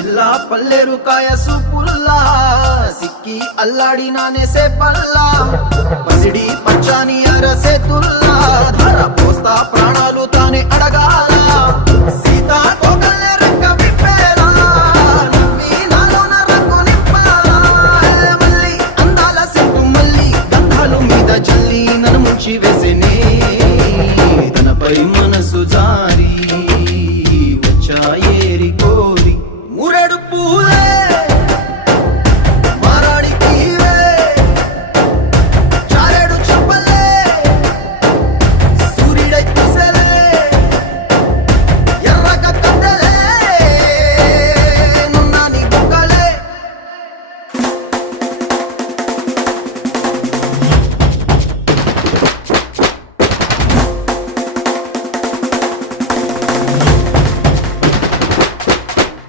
పిల్ల పల్లెరు కాయ సూపుల్లా సిక్కి అల్లాడినానే సే పల్లా పసిడి పచ్చాని అరసే తుల్లా ధర పోస్తా ప్రాణాలు తానే అడగాల సీతా